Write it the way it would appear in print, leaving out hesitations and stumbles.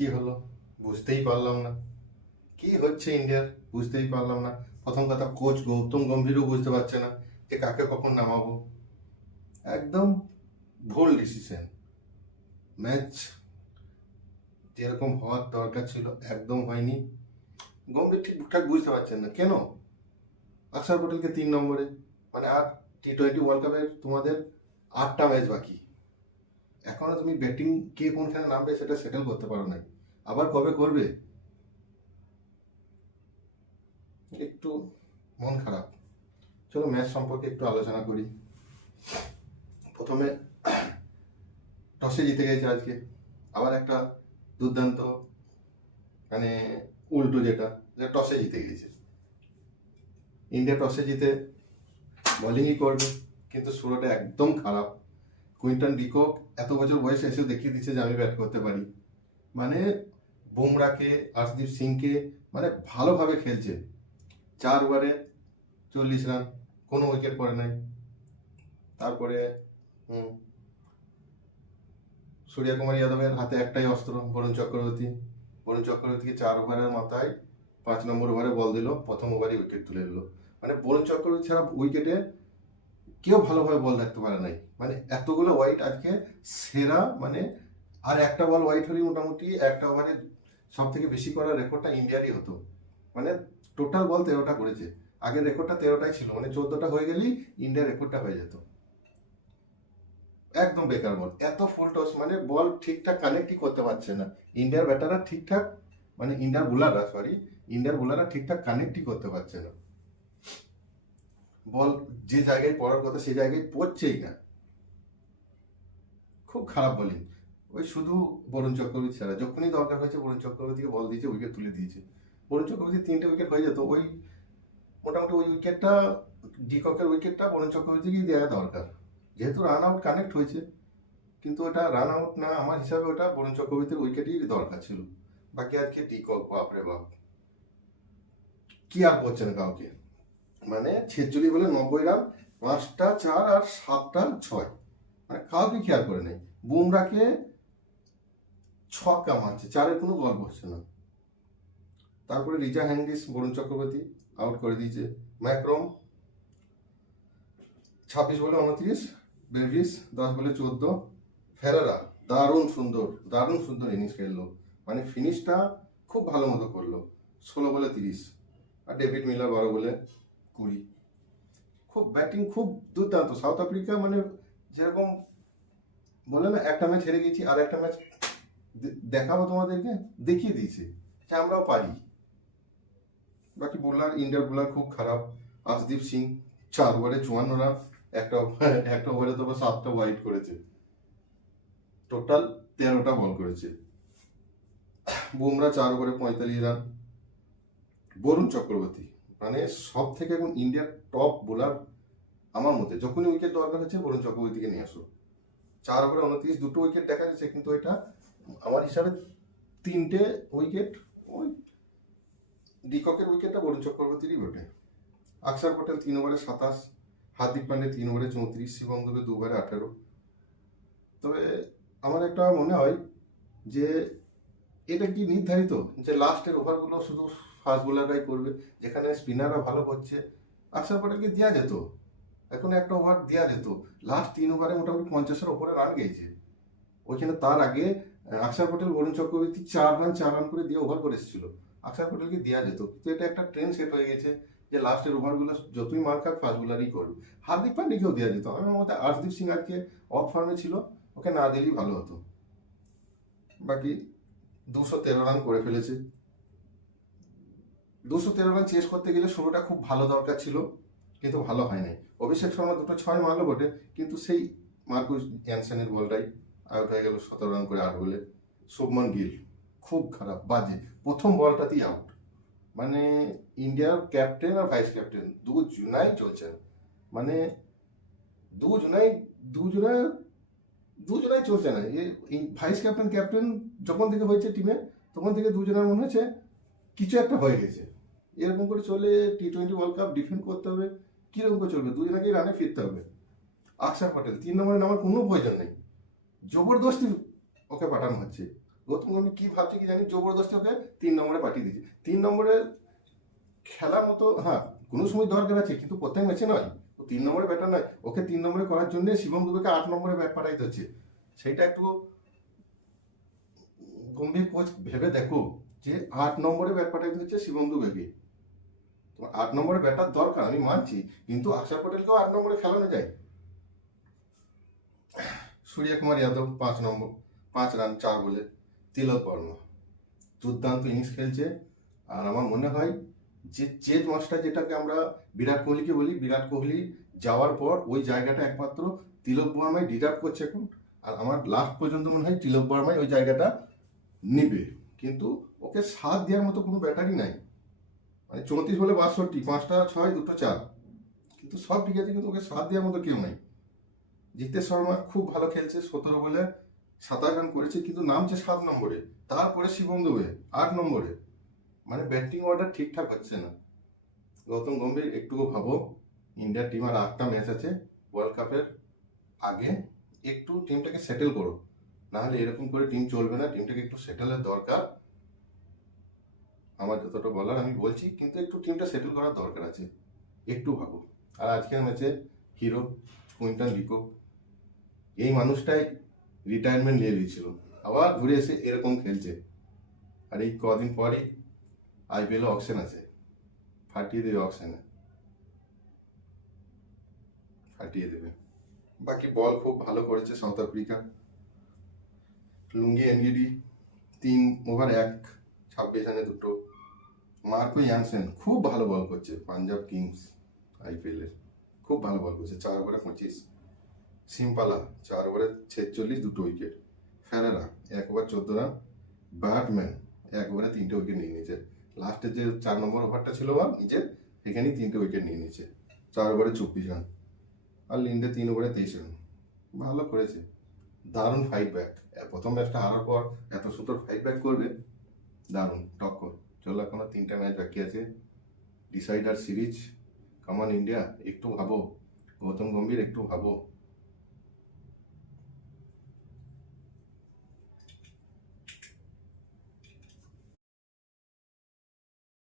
কি হলো বুঝতেই পারলাম না। কি হচ্ছে ইন্ডিয়ার বুঝতেই পারলাম না। প্রথম কথা, কোচ গৌতম গম্ভীরও বুঝতে পারছে না যে কাকে কখন নামাবো। একদম ভুল ডিসিশন। ম্যাচ যেরকম হওয়ার দরকার ছিল একদম হয়নি। গম্ভীর ঠিকঠাক বুঝতে পারছেন না কেন অক্ষর পটেলকে 3 নম্বরে। মানে আর T20 ওয়ার্ল্ড কাপের তোমাদের 8টা ম্যাচ বাকি। এখনো তুমি ব্যাটিং কে কোনখানে নামবে সেটা সেটেল করতে পারো নাই। আবার কবে করবে? একটু মন খারাপ। চলো ম্যাচ সম্পর্কে একটু আলোচনা করি। প্রথমে টসে জিতে গেছে আজকে। আবার একটা দুর্দান্ত, মানে উল্টো যেটা টসে জিতে গেছে। ইন্ডিয়া টসে জিতে বোলিংই করবে, কিন্তু শুরুটা একদম খারাপ। কুইন্টন ডিকক এত বছর বয়সে এসেও দেখিয়ে দিচ্ছে যে আমি ব্যাট করতে পারি। মানে বুমরাকে, আর্শদীপ সিংকে মানে ভালোভাবে খেলছে। 4 ওভারে 40 রান, কোনো উইকেট পড়ে নাই। তারপরে সূর্যকুমার যাদবের হাতে একটাই অস্ত্র, বরুণ চক্রবর্তী। বরুণ চক্রবর্তীকে 4 ওভারের মাথায় 5 নম্বর ওভারে বল দিল, প্রথম ওভারই উইকেট তুলে দিল। মানে বরুণ চক্রবর্তী ছাড়া উইকেটে কেউ ভালোভাবে বল রাখতে পারে নাই। মানে এতগুলো ওয়াইড আজকে সেরা। মানে আর একটা বল ওয়াইড হলেই মোটামুটি একটা ওভারে সব থেকে বেশি করার রেকর্ডটা ইন্ডিয়ারই হতো। মানে টোটাল বল 13টা করেছে। আগের রেকর্ডটা 13টাই ছিল, মানে 14টা হয়ে গেলেই ইন্ডিয়ার রেকর্ডটা হয়ে যেত। একদম বেকার বল, এত ফুল টস, মানে বল ঠিকঠাক কানেক্টই করতে পারছে না ইন্ডিয়ার ব্যাটাররা ঠিকঠাক। মানে ইন্ডিয়ার বোলাররা ঠিকঠাক কানেক্টই করতে পারছে না। বল যে জায়গায় পড়ার কথা সেই জায়গায় পড়ছেই না। খুব খারাপ বোলিং। ওই শুধু বরুণ চক্রবর্তী ছাড়া যখনই দরকার হয়েছে বরুণ চক্রবর্তীকে বল দিয়েছে, উইকেট তুলে দিয়েছে। বরুণ চক্রবর্তী 3টে উইকেট হয়ে যেত। ওই মোটামুটি ওই উইকেটটা, ডিককের উইকেটটা বরুণ চক্রবর্তীকেই দেওয়া দরকার, যেহেতু রান আউট কানেক্ট হয়েছে। কিন্তু ওটা রান আউট না, আমার হিসাবে ওটা বরুণ চক্রবর্তীর উইকেটই দরকার ছিল। বাকি আজকে ডিকক, বাপরে বাপ, কি আর করছে না কাউকে। মানে 46 বলে 90 রান, 5টা 4 আর 7টা 6, মানে কাউকে খেয়াল করে নেই। বুমরাকে ছক্কা মারছে, 4-এর কোনো বল বসছে না। তারপরে রিচা হ্যান্ডিস, বরুণ চক্রবর্তী আউট করে দিয়েছে। ম্যাক্রম 26 বলে 29, বেভিস 10 বলে 14, ফেরারা দারুণ সুন্দর ইনিংস খেললো। মানে ফিনিশটা খুব ভালো মতো করলো। 16 বলে 30, আর ডেভিড মিলার 12 বলে 20। খুব ব্যাটিং খুব দুর্দান্ত। সাউথ আফ্রিকা মানে যেরকম বলে না, একটা ম্যাচ হেরে গেছি আর একটা ম্যাচ দেখাবো তোমাদেরকে, দেখিয়ে দিয়েছে যে আমরাও পারি। বাকি বোলার, ইন্ডিয়ার বোলার খুব খারাপ। আর্শদীপ সিং 4 ওভারে 54 রান, একটা ওভারে তো 7টা ওয়াইড করেছে। টোটাল 13টা বল করেছে। বুমরা 4 ওভারে 45 রান। বরুণ চক্রবর্তী মানে সব থেকে এখন ইন্ডিয়ার টপ বোলার আমার মতে। যখনই উইকেট দরকার হচ্ছে বরুণ চক্রবর্তীকে নিয়ে আসো। 4 ওভারে 29, 2টো উইকেট দেখা যাচ্ছে, কিন্তু এটা আমার হিসাবে 3টে উইকেট ওই ডিককের উইকেটটা বরুণ চক্রবর্তীরই বটে। অক্ষর পটেল 3 ওভারে 27, হার্দিক পান্ডে 3 ওভারে 34, শিবম দুবে 2 ওভারে 18। তবে আমার একটা মনে হয় যে এটা কি নির্ধারিত যে লাস্টের ওভারগুলো শুধু ফাস্ট বোলাররাই করবে, যেখানে স্পিনাররা ভালো করছে। অক্ষর পটেলকে দেওয়া যেত, এখন একটা ওভার দেওয়া যেত। লাস্ট 3 ওভারে মোটামুটি 50-এর ওপরে রান গেছে ওইখানে। তার আগে অক্ষর পটেল, বরুণ চক্রবর্তী 4 রান করে দিয়ে ওভার করে এসেছিল। অক্ষর পটেলকে দেওয়া যেত, কিন্তু এটা একটা ট্রেন্ড সেট হয়ে গেছে যে লাস্টের ওভারগুলো যতই মার খাক ফাস্ট বোলারই করবে। হার্দিক পান্ডেকেও দেওয়া যেত। আমার মতে আর্শদীপ সিং আজকে অফ ফর্মে ছিল, ওকে না দিলেই ভালো হতো। বাকি 213 রান করে ফেলেছে। 213 রান চেস করতে গেলে শুরুটা খুব ভালো দরকার ছিল, কিন্তু ভালো হয় নাই। অভিষেক শর্মা 2টো 6 মারলো বটে, কিন্তু সেই মার্কুস জ্যানসেনের বলটাই আউট হয়ে গেল 17 রান করে 8 বলে। শুভমন গিল খুব খারাপ, বাজে, প্রথম বলটাতেই আউট। মানে ইন্ডিয়ার ক্যাপ্টেন আর ভাইস ক্যাপ্টেন দুজনাই চলছে না। মানে দুজনাই দুজনাই দুজনাই চলছে না। এই ভাইস ক্যাপ্টেন ক্যাপ্টেন যখন থেকে হয়েছে টিমে, তখন থেকে দুজনের মনে হচ্ছে কিছু একটা হয়ে গেছে। এরকম করে চলে T20 ওয়ার্ল্ড কাপ ডিফেন্ড করতে হবে, কিরকম করে চলবে? দুজনাকেই রানে ফিরতে হবে। অক্ষর পটেল 3 নম্বরে নামার কোনো প্রয়োজন নেই, জবরদস্তি ওকে পাঠানো হচ্ছে। গৌতম গম্ভীর কি ভাবছে কি জানি, জবরদস্তি ওকে 3 নম্বরে পাঠিয়ে দিয়েছে। 3 নম্বরে খেলার মতো, হ্যাঁ কোনো সময় দরকার আছে, কিন্তু প্রত্যেক ম্যাচে নয়। ও 3 নম্বরে ব্যাটার নয়, ওকে 3 নম্বরে করার জন্য শিবম দুবেকে 8 নম্বরে ব্যাট পাঠাইতে হচ্ছে। সেইটা একটু গম্ভীর কোচ ভেবে দেখো, যে 8 নম্বরে ব্যাট পাঠাইতে হচ্ছে শিবম দুবেকে। তোমার 8 নম্বরে ব্যাটার দরকার, আমি মানছি, কিন্তু অক্ষর পটেলকেও 8 নম্বরে খেলানো যায়। সূর্য কুমার যাদব 5 নম্বর, 5 রান 4 বলে। তিলক বর্মা দুর্দান্ত ইনিংস খেলছে। আর আমার মনে হয় যে চেজ মাস্টার যেটাকে আমরা বিরাট কোহলিকে বলি, বিরাট কোহলি যাওয়ার পর ওই জায়গাটা একমাত্র তিলক বর্মাই ডিজার্ভ করছে এখন। আর আমার লাস্ট পর্যন্ত মনে হয় তিলক বর্মাই ওই জায়গাটা নিবে। কিন্তু ওকে সাথ দেওয়ার মতো কোনো ব্যাটারি নাই। মানে 34 বলে 62, 5টা 6 2টো 4, কিন্তু সব ঠিক আছে, কিন্তু ওকে সাথ দেওয়ার মতো কেউ নাই। জিতেশ শর্মা খুব ভালো খেলছে, 17 বলে 27 রান করেছে, কিন্তু নামছে 7 নম্বরে। তারপরে শিবম দুবে 8 নম্বরে। মানে ব্যাটিং অর্ডার ঠিকঠাক হচ্ছে না। গৌতম গম্ভীর একটুকু ভাবো, ইন্ডিয়ার টিম আর 8টা ম্যাচ আছে ওয়ার্ল্ড কাপের আগে, একটু টিমটাকে সেটেল করো, নাহলে এরকম করে টিম চলবে না। টিমটাকে একটু সেটেলের দরকার। আমার যতটা বলার আমি বলছি, কিন্তু একটু টিমটা সেটেল করার দরকার আছে, একটু ভাবো। আর আজকের ম্যাচে হিরো কুইন্টন ডিকক, এই মানুষটাই রিটায়ারমেন্ট নিয়ে নিয়েছিল, আবার ঘুরে এসে এরকম খেলছে। আর এই কদিন পরে আইপিএল অকশন আছে, ফাটিয়ে দেবে অকশনে, ফাটিয়ে দেবে। বাকি বল খুব ভালো করেছে সাউথ আফ্রিকা। লুঙ্গি এনগিডি 3 ওভার 1, 26 রানে 2। মার্কো ইয়ানসেন খুব ভালো বল করছে, পাঞ্জাব কিংস আইপিএল এর খুব ভালো বল করছে, 4 ওভারে 25। সিম্পালা 4 ওভারে 46, 2টো উইকেট। Ferreira 1 over 14 run. ব্যাটম্যান 1 ওভারে 3টে উইকেট নিয়ে নিয়েছে। লাস্টের যে 4 নম্বর ওভারটা ছিল ওর নিজের, এখানেই 3টে উইকেট নিয়ে নিয়েছে, 4 ওভারে 24 রান। আর লিন্ডে 3 ওভারে 23 রান। ভালো করেছে, দারুণ ফাইট ব্যাক। প্রথম ম্যাচটা হারার পর এত সুন্দর ফাইট ব্যাক করবে, দারুণ টক্কর। চলো এখনো 3টা ম্যাচ বাকি আছে, ডিসাইডার সিরিজ। কামান ইন্ডিয়া, একটু ভাবো, গৌতম গম্ভীর একটু ভাবো।